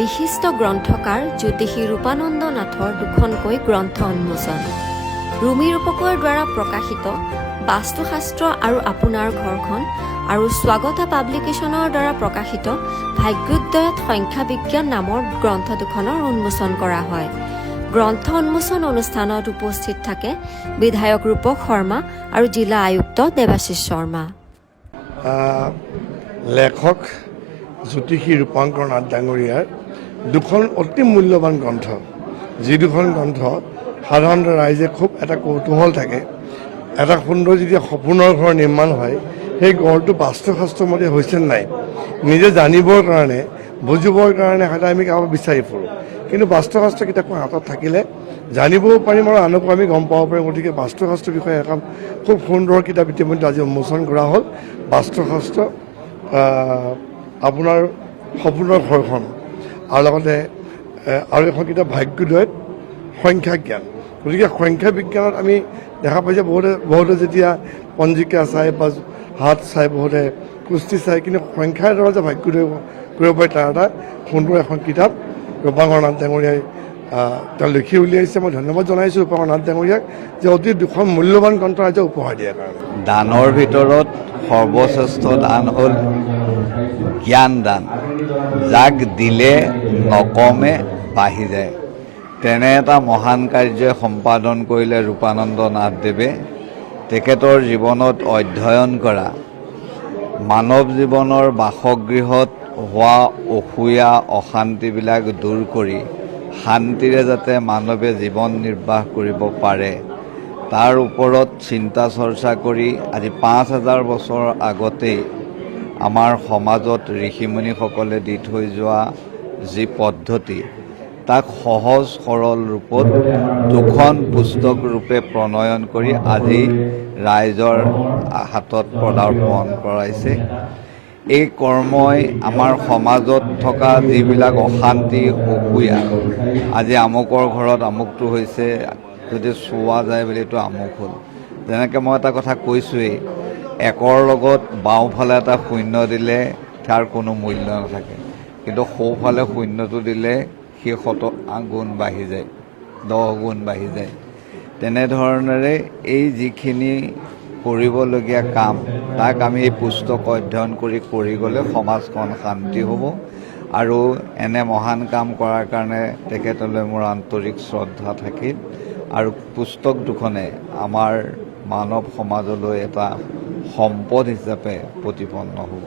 বিশিষ্ট গ্ৰন্থকাৰ জ্যোতিষী ৰূপানন্দ নাথৰ দুখনকৈ গ্ৰন্থ উন্মোচন। ৰুমি ৰূপকৰ দ্বাৰা প্ৰকাশিত বাস্তুশাস্ত্ৰ আৰু আপোনাৰ ঘৰখন আৰু স্বাগতা পাব্লিকেশ্যনৰ দ্বাৰা প্ৰকাশিত ভাগ্যোদয়ত সংখ্যা বিজ্ঞান নামৰ গ্ৰন্থ দুখনৰ উন্মোচন কৰা হয়। গ্ৰন্থ উন্মোচন অনুষ্ঠানত উপস্থিত থাকে বিধায়ক ৰূপক শৰ্মা আৰু জিলা আয়ুক্ত দেৱাশিষ শৰ্মা। লেখক জ্যোতিষী ৰূপাংকৰ নাথ ডাঙৰীয়াৰ দুখন অতি মূল্যৱান গ্ৰন্থ, যি দুখন গ্ৰন্থ সাধাৰণতে ৰাইজে খুব এটা কৌতূহল থাকে। এটা সুন্দৰ যেতিয়া সপোনৰ ঘৰ নিৰ্মাণ হয়, সেই ঘৰটো বাস্তুশাস্ত্ৰমতে হৈছে নাই নিজে জানিবৰ কাৰণে, বুজিবৰ কাৰণে হয়তো আমি কাৰোবাক বিচাৰি ফুৰোঁ। কিন্তু বাস্তুশাস্ত্ৰ কিতাপখন হাতত থাকিলে জানিবও পাৰিম আৰু আনকো আমি গম পাব পাৰিম। গতিকে বাস্তুশাস্ত্ৰৰ বিষয়ে এখন খুব সুন্দৰ কিতাপ ইতিমধ্যে আজি উন্মোচন কৰা হ'ল। বাস্তুশাস্ত্ৰ আপোনাৰ সপোনৰ ঘৰখন, আৰু লগতে আৰু এখন কিতাপ ভাগ্যোদয়ত সংখ্যা জ্ঞান। গতিকে সংখ্যা বিজ্ঞানত আমি দেখা পাই যে বহুতে যেতিয়া পঞ্জিকা চাই বা হাত চাই, বহুতে কুস্তি চাই, কিন্তু সংখ্যাৰ দ্বাৰা যে ভাগ্যোদয় কৰিব পাৰি তাৰ এটা সুন্দৰ এখন কিতাপ ৰূপাংকৰ নাথ ডাঙৰীয়াই তেওঁ লিখি উলিয়াইছে। মই ধন্যবাদ জনাইছোঁ ৰূপাংকৰ নাথ ডাঙৰীয়াক যে অতি দুখন মূল্যৱান গ্ৰন্থ ৰাইজে উপহাৰ দিয়াৰ কাৰণে। দানৰ ভিতৰত সৰ্বশ্ৰেষ্ঠ দান হ'ল জ্ঞান দান, যাক দিলে নকমে বাঢ়ি যায়। তেনে এটা মহান কাৰ্য সম্পাদন কৰিলে ৰূপানন্দ নাথদেৱে। তেখেতৰ জীৱনত অধ্যয়ন কৰা মানৱ জীৱনৰ বাসগৃহত হোৱা অসূয়া অশান্তিবিলাক দূৰ কৰি শান্তিৰে যাতে মানৱে জীৱন নিৰ্বাহ কৰিব পাৰে, তাৰ ওপৰত চিন্তা চৰ্চা কৰি আজি ৫,০০০ বছৰ আগতেই আমাৰ সমাজত ঋষিমুনিসকলে দি থৈ যোৱা যি পদ্ধতি, তাক সহজ সৰল ৰূপত দুখন পুস্তক ৰূপে প্ৰণয়ন কৰি আজি ৰাইজৰ হাতত পদাৰ্পণ কৰাইছে। এই কৰ্মই আমাৰ সমাজত থকা যিবিলাক অশান্তি অসূয়া, আজি আমুকৰ ঘৰত আমুকটো হৈছে, যদি চোৱা যায় বুলিতো আমুক হ'ল। যেনেকৈ মই এটা কথা কৈছোঁৱেই, একৰ লগত বাওঁফালে এটা শূন্য দিলে তাৰ কোনো মূল্য নাথাকে, কিন্তু সোঁফালে শূন্যটো দিলে সি ১০০ গুণ বাঢ়ি যায়, ১০ গুণ বাঢ়ি যায়। তেনেধৰণেৰে এই যিখিনি কৰিবলগীয়া কাম, তাক আমি এই পুস্তক অধ্যয়ন কৰি গ'লে সমাজখন শান্তি হ'ব। আৰু এনে মহান কাম কৰাৰ কাৰণে তেখেতলৈ মোৰ আন্তৰিক শ্ৰদ্ধা থাকিল। আৰু পুস্তক দুখনে আমাৰ মানৱ সমাজলৈ এটা সম্পদ হিচাপে প্ৰতিপন্ন হ'ব।